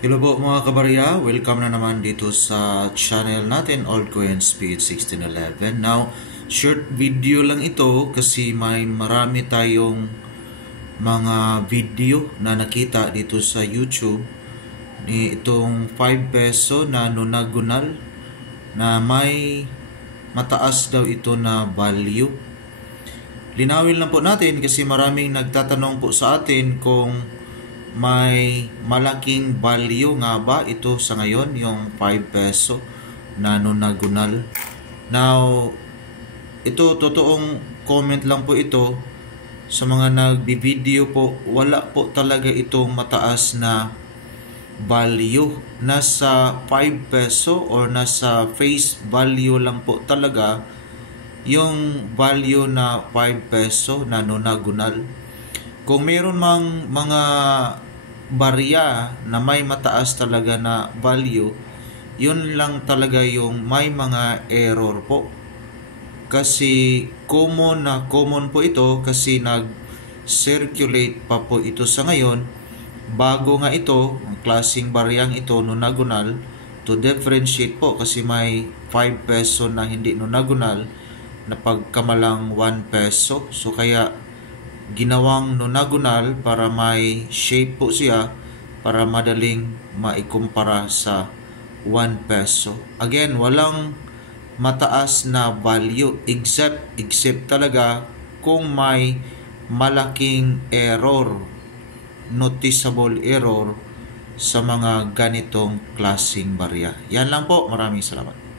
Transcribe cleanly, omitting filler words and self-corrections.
Hello po mga kabarya, welcome na naman dito sa channel natin, Old Coin Speed 1611. Now, short video lang ito kasi may marami tayong mga video na nakita dito sa YouTube ni itong 5 peso na nonagonal na may mataas daw ito na value. Linawin lang po natin kasi maraming nagtatanong po sa atin kung may malaking value nga ba ito sa ngayon, yung 5 peso na nonagonal. Now, ito totoong comment lang po ito sa mga nagbi-video po. Wala po talaga itong mataas na value. Nasa 5 peso or nasa face value lang po talaga yung value na 5 peso na nonagonal. Kung meron mang mga barya na may mataas talaga na value, yun lang talaga yung may mga error po. Kasi common po ito kasi nag-circulate pa po ito sa ngayon. Bago nga ito, ang klaseng baryang ito, nonagonal, to differentiate po kasi may 5 peso na hindi nonagonal na pagkamalang 1 peso. So kaya ginawang nonagonal para may shape po siya para madaling maikumpara sa 1 peso. Again, walang mataas na value except talaga kung may malaking error, noticeable error sa mga ganitong klaseng barya. Yan lang po. Maraming salamat.